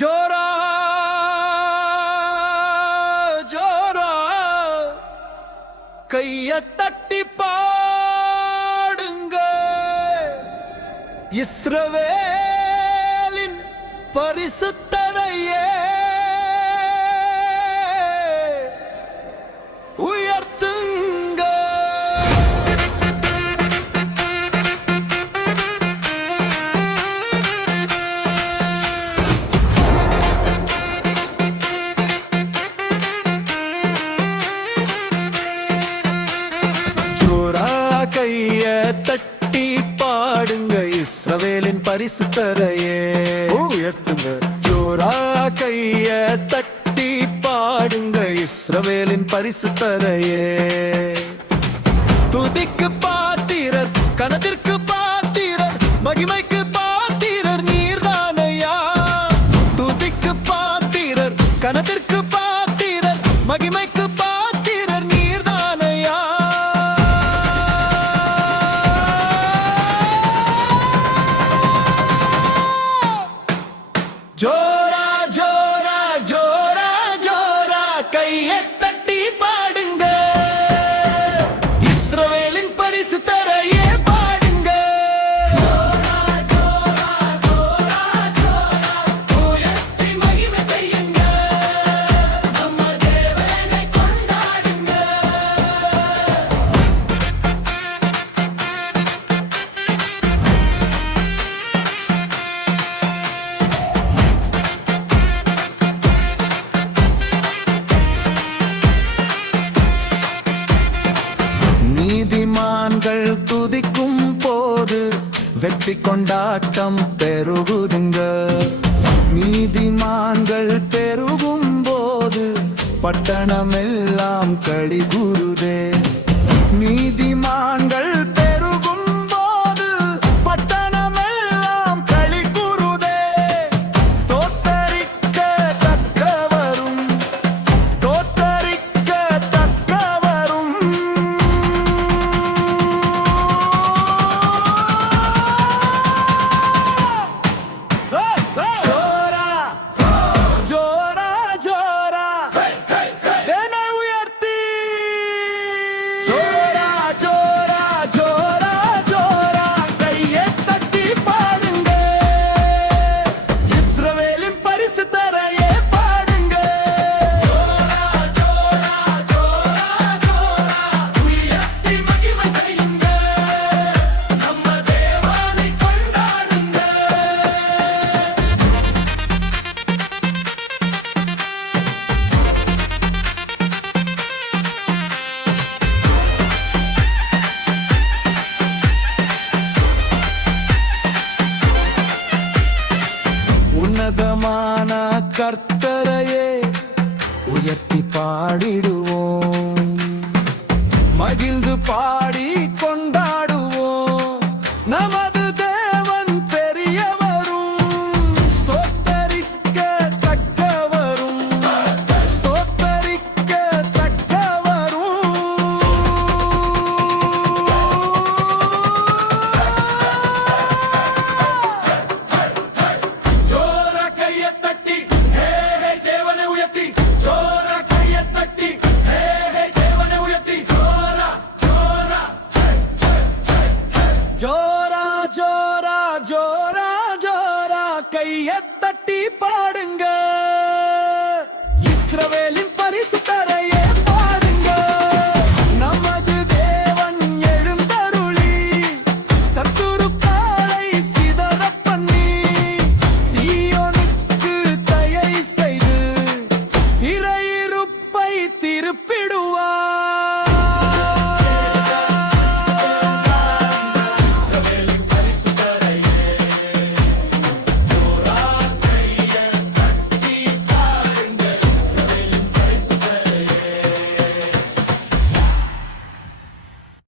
ஜோரா ஜோரா கைய தட்டி பாடுங்க இஸ்ரவேலின் பரிசுத்தரையே உயர்த்துங்க. ஜோரா கைய தட்டி பாடுங்க இஸ்ரவேலின் பரிசுத்தரையே உயர்த்துங்க. ஜோரா கைய தட்டி பாடுங்க இஸ்ரவேலின் பரிசுத்தரையே. துதிக்கு பாத்திரர், கனத்திற்கு பாத்திரர், மகிமைக்கு பாத்திரர் நீர்தானையா. துதிக்கு பாத்திரர், கனத்திற்கு பாத்திரர், மகிமைக்கு பாத்திரர் நீர்தானையா. ஜோரா ஜோரா ஜோரா ஜோரா கையை தட்டி பாடுங்க இஸ்ரவேலின் பரிசுத்தரையே பாடுங்க. ஜோரா ஜோரா ஜோரா ஜோரா உயர்த்தி மகிமை செய்யுங்க, நம்ம தேவனை கொண்டாடுங்க. நீதிமான்கள் துதிக்கும் போது வெற்றி கொண்டாட்டம் பெருகுதுங்க. நீதிமான்கள் பெருகும் போது பட்டணமெல்லாம் களி கூறுதே. நீதிமான்கள் பெருகும் போது பட்டணமெல்லாம் களி கூறுதே. ஸ்தோத்தரிக்க தக்கவரும், ஸ்தோத்தரிக்க தக்கவரும். ஜோரா ஜோரா ஜோரா என்னை உயர்த்தி. ஜோரா ஜோரா ஜோரா ஜோரா கையை தட்டி பாடுங்க இஸ்ரவேலின் பரிசுத்தரையே பாடுங்க. ஜோரா ஜோரா ஜோரா ஜோரா உயர்த்தி மகிமை செய்யுங்க, நம்ம தேவனை கொண்டாடுங்க. உன்னதமான கர்த்தரையே உயர்த்தி பாடிடுவோம், மகிழ்ந்து பாடி கொண்ட